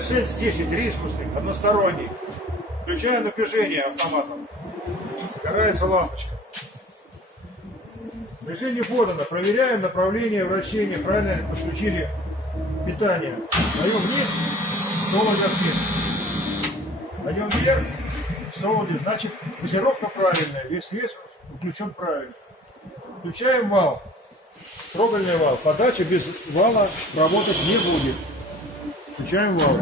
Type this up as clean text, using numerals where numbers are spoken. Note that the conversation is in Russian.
6-10 рискусных, односторонний. Включаем напряжение автоматом. Загорается лампочка. Движение подано. Проверяем направление вращения. Правильно ли подключили питание. Даем вниз, снова вверх. Даем вверх, снова вниз. Значит, дозировка правильная. Вес включен правильно. Включаем вал. Трогательный вал. Подача без вала работать не будет. Включаем вал.